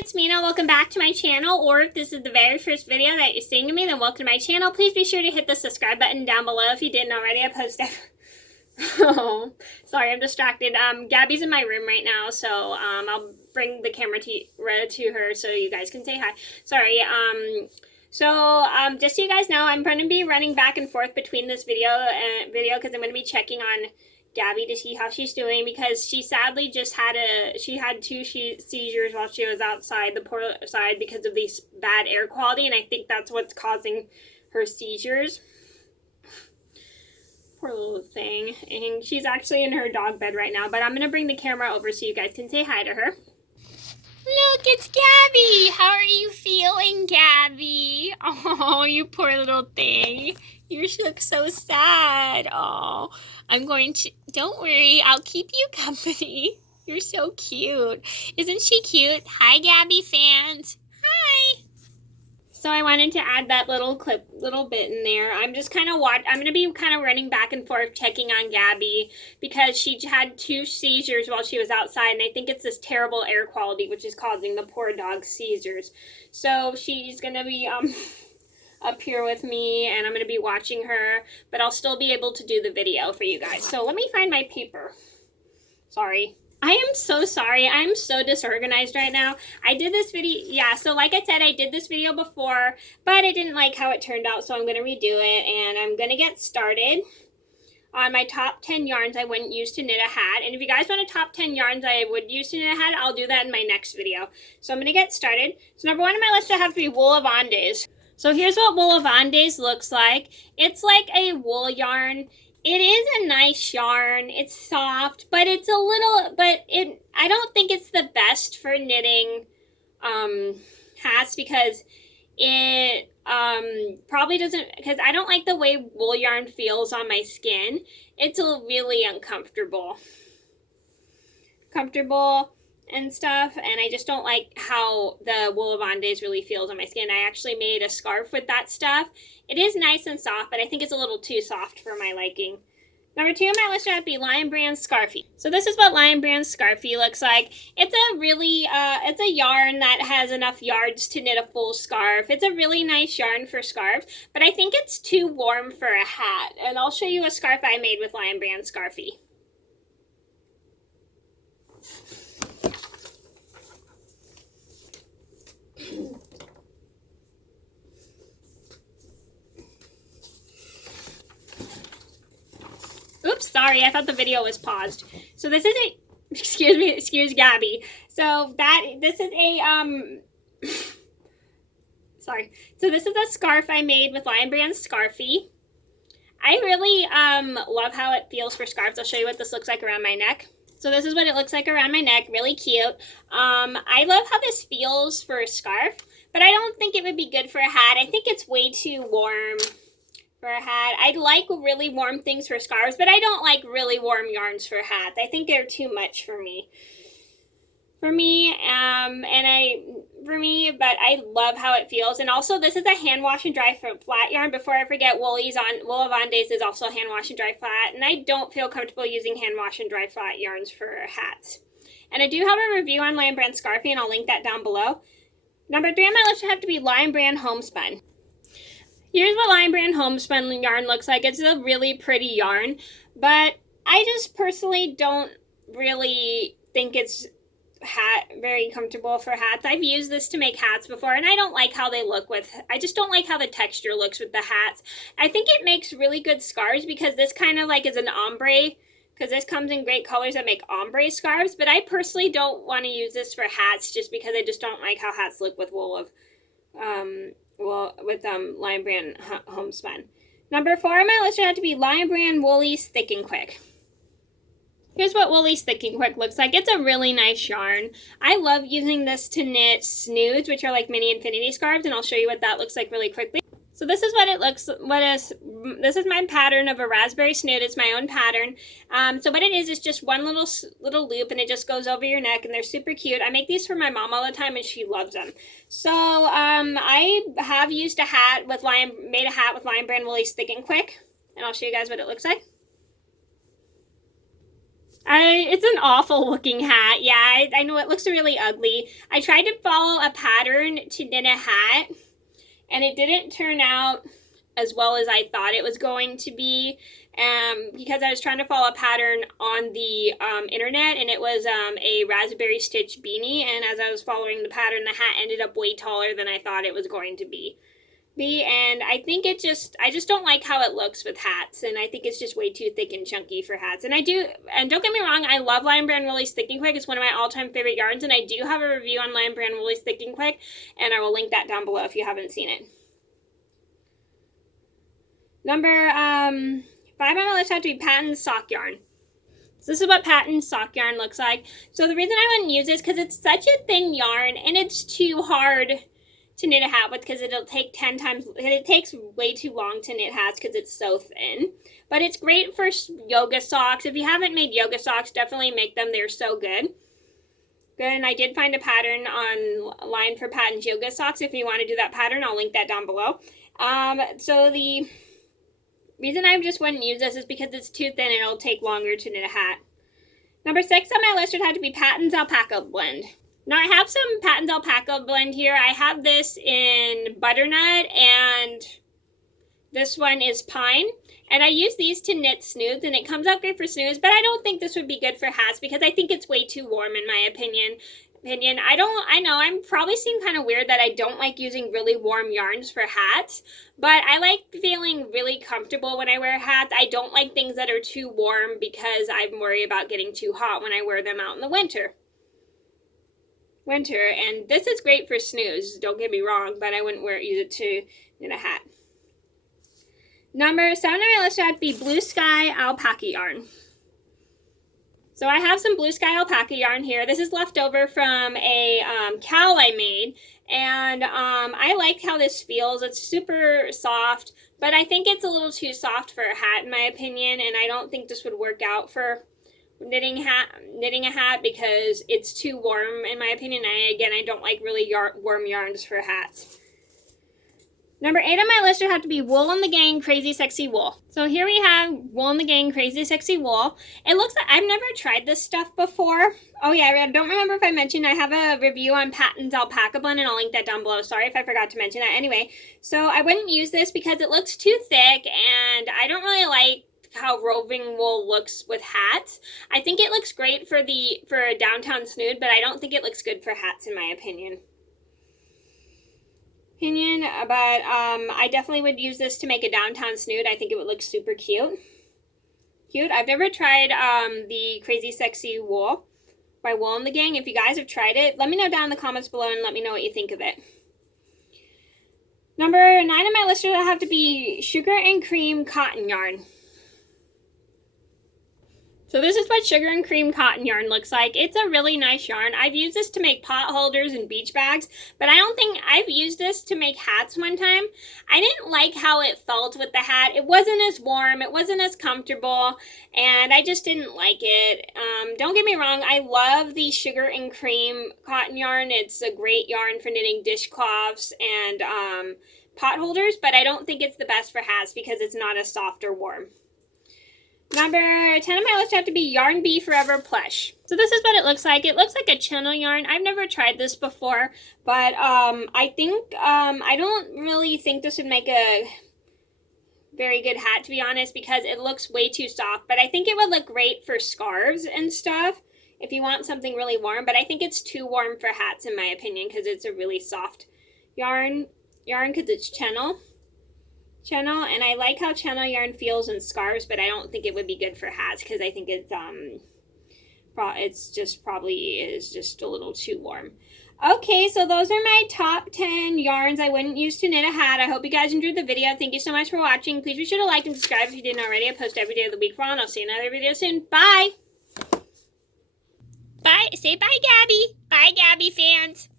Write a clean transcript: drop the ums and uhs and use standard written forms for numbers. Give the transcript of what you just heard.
it's Mena. Welcome back to my channel, or if this is the very first video that you're seeing of me, then welcome to my channel. Please be sure to hit the subscribe button down below if you didn't already. I post Oh, sorry, I'm distracted. Gabby's in my room right now, so I'll bring the camera to her so you guys can say hi. Sorry. Just so you guys know, I'm going to be running back and forth between this video because I'm going to be checking on Gabby to see how she's doing, because she sadly just had two seizures while she was outside the poor side because of these bad air quality, and I think that's what's causing her seizures. Poor little thing. And she's actually in her dog bed right now, but I'm going to bring the camera over so you guys can say hi to her. Look, it's Gabby. How are you feeling, Gabby? Oh, you poor little thing. You look so sad. Oh, don't worry, I'll keep you company. You're so cute. Isn't she cute? Hi, Gabby fans. Hi. So I wanted to add that little bit in there. I'm just I'm going to be kind of running back and forth checking on Gabby because she had two seizures while she was outside, and I think it's this terrible air quality which is causing the poor dog's seizures. So she's going to be up here with me, and I'm going to be watching her, but I'll still be able to do the video for you guys. So let me find my paper. Sorry. I am so sorry. I'm so disorganized right now. I did this video, yeah, so like I said, I did this video before, but I didn't like how it turned out, so I'm going to redo it, and I'm going to get started on my top 10 yarns I wouldn't use to knit a hat. And if you guys want a top 10 yarns I would use to knit a hat, I'll do that in my next video. So I'm going to get started. So number one on my list would have to be Wool of Andes. So here's what Wool of Andes looks like. It's like a wool yarn. It is a nice yarn. It's soft, but I don't think it's the best for knitting hats because it probably doesn't, because I don't like the way wool yarn feels on my skin. It's really uncomfortable. And stuff, and I just don't like how the Wool of Andes really feels on my skin. I actually made a scarf with that stuff. It is nice and soft, but I think it's a little too soft for my liking. Number two on my list would be Lion Brand Scarfy. So this is what Lion Brand Scarfy looks like. It's a really, it's a yarn that has enough yards to knit a full scarf. It's a really nice yarn for scarves, but I think it's too warm for a hat. And I'll show you a scarf I made with Lion Brand Scarfy. Oops, sorry, I thought the video was paused. So this is excuse Gabby. So this is a, sorry. So this is a scarf I made with Lion Brand Scarfy. I really love how it feels for scarves. I'll show you what this looks like around my neck. So this is what it looks like around my neck, really cute. I love how this feels for a scarf, but I don't think it would be good for a hat. I think it's way too warm for a hat. I like really warm things for scarves, but I don't like really warm yarns for hats. I think they're too much for me. But I love how it feels. And also, this is a hand wash and dry flat yarn. Before I forget, Wool of Andes is also hand wash and dry flat, and I don't feel comfortable using hand wash and dry flat yarns for hats. And I do have a review on Lion Brand Scarfy, and I'll link that down below. Number three on my list would have to be Lion Brand Homespun. Here's what Lion Brand Homespun yarn looks like. It's a really pretty yarn, but I just personally don't really think it's very comfortable for hats. I've used this to make hats before, and I don't like how they look I just don't like how the texture looks with the hats. I think it makes really good scarves because this kind of like is an ombre, because this comes in great colors that make ombre scarves, but I personally don't want to use this for hats just because I just don't like how hats look with Lion Brand Homespun. Number four on my list would have to be Lion Brand Woolies Thick and Quick. Here's what Woolies Thick and Quick looks like. It's a really nice yarn. I love using this to knit snoods, which are like mini infinity scarves, and I'll show you what that looks like really quickly. So this is what it looks, this is my pattern of a raspberry snood. It's my own pattern. So what it is just one little loop, and it just goes over your neck, and they're super cute. I make these for my mom all the time, and she loves them. So I have used made a hat with Lion Brand Woolies Thick and Quick, and I'll show you guys what it looks like. It's an awful looking hat. Yeah, I know it looks really ugly. I tried to follow a pattern to knit a hat, and it didn't turn out as well as I thought it was going to be, because I was trying to follow a pattern on the internet, and it was a raspberry stitch beanie, and as I was following the pattern, the hat ended up way taller than I thought it was going to be. And I think I just don't like how it looks with hats, and I think it's just way too thick and chunky for hats. And don't get me wrong, I love Lion Brand Woolies Thick and Quick. It's one of my all-time favorite yarns, and I do have a review on Lion Brand Woolies Thick and Quick, and I will link that down below if you haven't seen it. Number 5 on my list had to be Patton's sock yarn. So this is what Patton's sock yarn looks like. So the reason I wouldn't use this because it's such a thin yarn, and it's too hard to knit a hat with because it'll take 10 times, it takes way too long to knit hats because it's so thin. But it's great for yoga socks. If you haven't made yoga socks, definitely make them. They're so good. And I did find a pattern online for Patton's yoga socks. If you want to do that pattern, I'll link that down below. So the reason I just wouldn't use this is because it's too thin and it'll take longer to knit a hat. Number 6 on my list would have to be Patton's Alpaca blend. Now I have some Patton's Alpaca blend here. I have this in butternut, and this one is pine. And I use these to knit snoods, and it comes out great for snoods, but I don't think this would be good for hats because I think it's way too warm in my opinion. I know I'm probably seem kind of weird that I don't like using really warm yarns for hats, but I like feeling really comfortable when I wear hats. I don't like things that are too warm because I'm worried about getting too hot when I wear them out in the winter. And this is great for snooze, don't get me wrong, but I wouldn't use it to knit a hat. Number 7 on my list would be Blue Sky Alpaca yarn. So I have some Blue Sky Alpaca yarn here. This is left over from a cowl I made, and I like how this feels. It's super soft, but I think it's a little too soft for a hat in my opinion, and I don't think this would work out for knitting a hat because it's too warm in my opinion. I don't like really warm yarns for hats. Number 8 on my list would have to be Wool and the Gang Crazy Sexy Wool. So here we have Wool and the Gang Crazy Sexy Wool. It looks like I've never tried this stuff before. Oh yeah, I don't remember if I mentioned I have a review on Patton's Alpaca blend, and I'll link that down below. Sorry if I forgot to mention that. Anyway, so I wouldn't use this because it looks too thick, and I don't really like how roving wool looks with hats. I think it looks great for a downtown snood, but I don't think it looks good for hats in my opinion. But I definitely would use this to make a downtown snood. I think it would look super cute. I've never tried the Crazy Sexy Wool by Wool and the Gang. If you guys have tried it, let me know down in the comments below and let me know what you think of it. Number 9 on my list would have to be Sugar and Cream Cotton Yarn. So this is what Sugar and Cream Cotton Yarn looks like. It's a really nice yarn. I've used this to make pot holders and beach bags, but I don't think I've used this to make hats one time. I didn't like how it felt with the hat. It wasn't as warm, it wasn't as comfortable, and I just didn't like it. Don't get me wrong, I love the Sugar and Cream Cotton Yarn. It's a great yarn for knitting dishcloths and pot holders, but I don't think it's the best for hats because it's not as soft or warm. Number 10 on my list have to be Yarn Bee Forever Plush. So this is what it looks like. It looks like a channel yarn. I've never tried this before, but I don't really think this would make a very good hat, to be honest, because it looks way too soft. But I think it would look great for scarves and stuff if you want something really warm. But I think it's too warm for hats, in my opinion, because it's a really soft yarn because it's channel, and I like how channel yarn feels in scarves, but I don't think it would be good for hats because I think it's probably just a little too warm. Okay, so those are my top 10 yarns I wouldn't use to knit a hat. I hope you guys enjoyed the video. Thank you so much for watching. Please be sure to like and subscribe if you didn't already. I post every day of the week for all, and I'll see you in another video soon. Bye! Bye! Say bye, Gabby! Bye, Gabby fans!